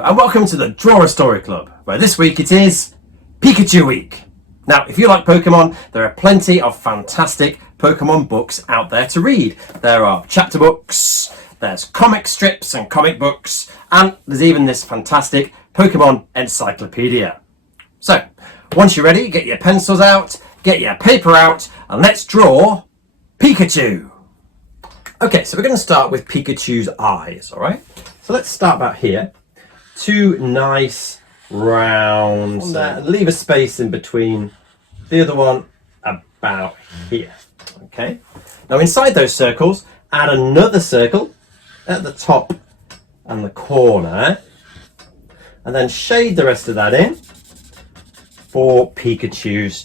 Hello and welcome to the Draw a Story Club, where this week it is Pikachu Week. Now, if you like Pokemon, there are plenty of fantastic Pokemon books out there to read. There are chapter books, there's comic strips and comic books, and there's even this fantastic Pokemon encyclopedia. So, once you're ready, get your pencils out, get your paper out, and let's draw Pikachu. Okay, so we're going to start with Pikachu's eyes, alright? So let's start about here. Two nice rounds there, and leave a space in between the other one about here. Okay, now inside those circles, add another circle at the top and the corner, and then shade the rest of that in for Pikachu's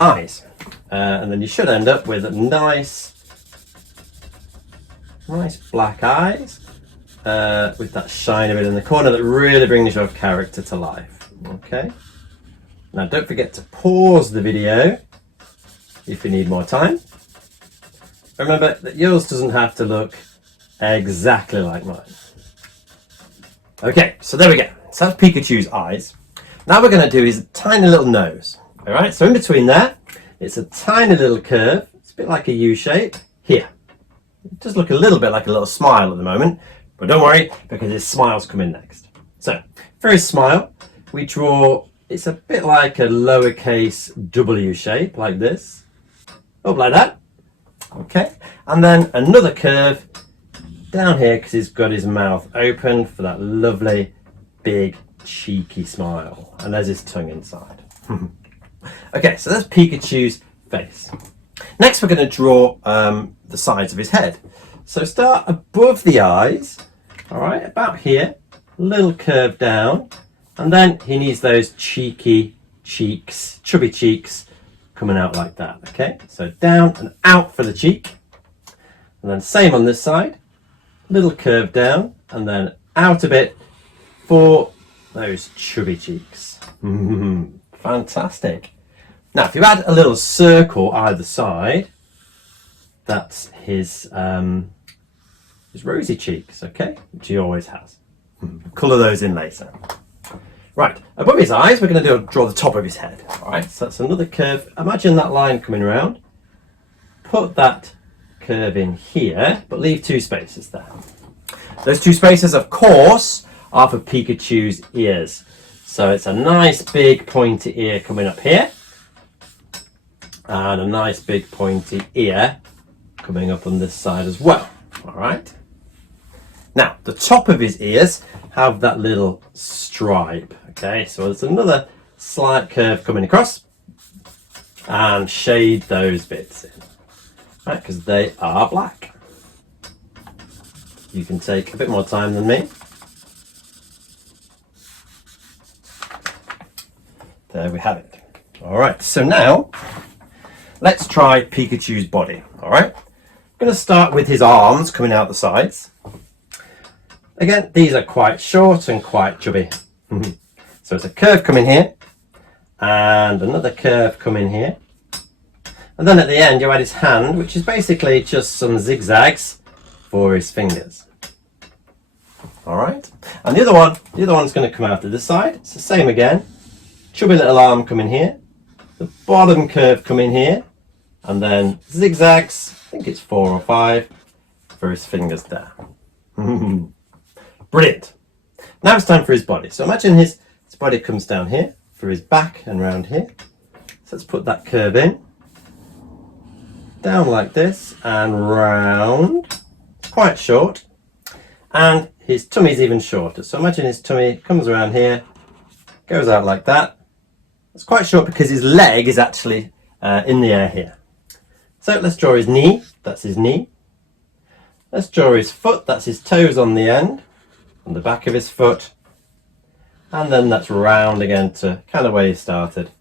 eyes. And then you should end up with nice black eyes. With that shine of it in the corner that really brings your character to life. Okay. Now don't forget to pause the video if you need more time. Remember that yours doesn't have to look exactly like mine. Okay, so there we go. So that's Pikachu's eyes. Now we're going to do his tiny little nose. Alright, so in between there, it's a tiny little curve. It's a bit like a U shape here. It does look a little bit like a little smile at the moment. But don't worry, because his smile's coming next. So, for his smile, we draw, it's a bit like a lowercase W shape, like this. Up like that. Okay. And then another curve down here, because he's got his mouth open for that lovely, big, cheeky smile. And there's his tongue inside. Okay, so that's Pikachu's face. Next, we're going to draw the sides of his head. So start above the eyes. All right, about here, little curve down, and then he needs those cheeky cheeks, chubby cheeks, coming out like that, okay? So down and out for the cheek, and then same on this side, little curve down, and then out a bit for those chubby cheeks. Fantastic. Now, if you add a little circle either side, that's his rosy cheeks, okay, which he always has. Colour those in later. Right, above his eyes, we're going to draw the top of his head. All right, so that's another curve. Imagine that line coming around. Put that curve in here, but leave two spaces there. Those two spaces, of course, are for Pikachu's ears. So it's a nice big pointy ear coming up here, and a nice big pointy ear coming up on this side as well. All right. Now, the top of his ears have that little stripe, okay? So there's another slight curve coming across, and shade those bits in, right? Because they are black. You can take a bit more time than me. There we have it. All right, so now let's try Pikachu's body, all right? I'm going to start with his arms coming out the sides. Again, these are quite short and quite chubby. So it's a curve coming here, and another curve coming here. And then at the end, you add his hand, which is basically just some zigzags for his fingers. All right. And the other one's going to come out to this side. It's the same again. Chubby little arm coming here. The bottom curve coming here. And then zigzags, I think it's 4 or 5, for his fingers there. Brilliant. Now it's time for his body. So imagine his body comes down here for his back and round here. So let's put that curve in. Down like this and round. It's quite short. And his tummy's even shorter. So imagine his tummy comes around here, goes out like that. It's quite short because his leg is actually in the air here. So let's draw his knee. That's his knee. Let's draw his foot. That's his toes on the end. On the back of his foot, and then that's round again to kind of where he started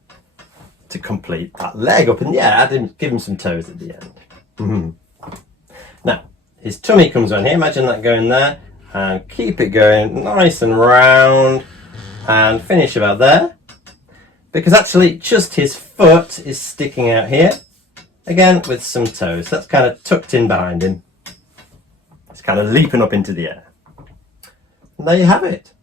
to complete that leg up in the air. Give him some toes at the end. Now his tummy comes on here, imagine that going there, and keep it going nice and round and finish about there, because actually just his foot is sticking out here again with some toes. That's kind of tucked in behind him. It's kind of leaping up into the air. And there you have it.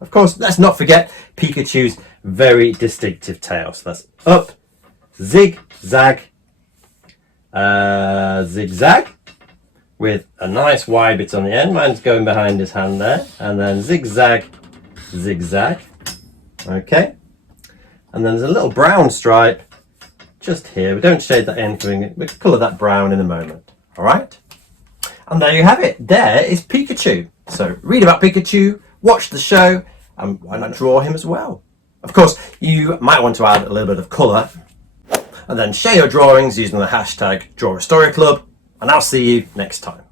Of course, let's not forget Pikachu's very distinctive tail. So that's up, zig, zag, zigzag, with a nice Y bit on the end. Mine's going behind his hand there. And then zigzag, zigzag. Okay. And then there's a little brown stripe just here. We don't shade that in, we'll colour that brown in a moment. All right? And there you have it. There is Pikachu. So read about Pikachu, watch the show, and why not draw him as well? Of course, you might want to add a little bit of colour, and then share your drawings using the hashtag DrawAStoryClub, and I'll see you next time.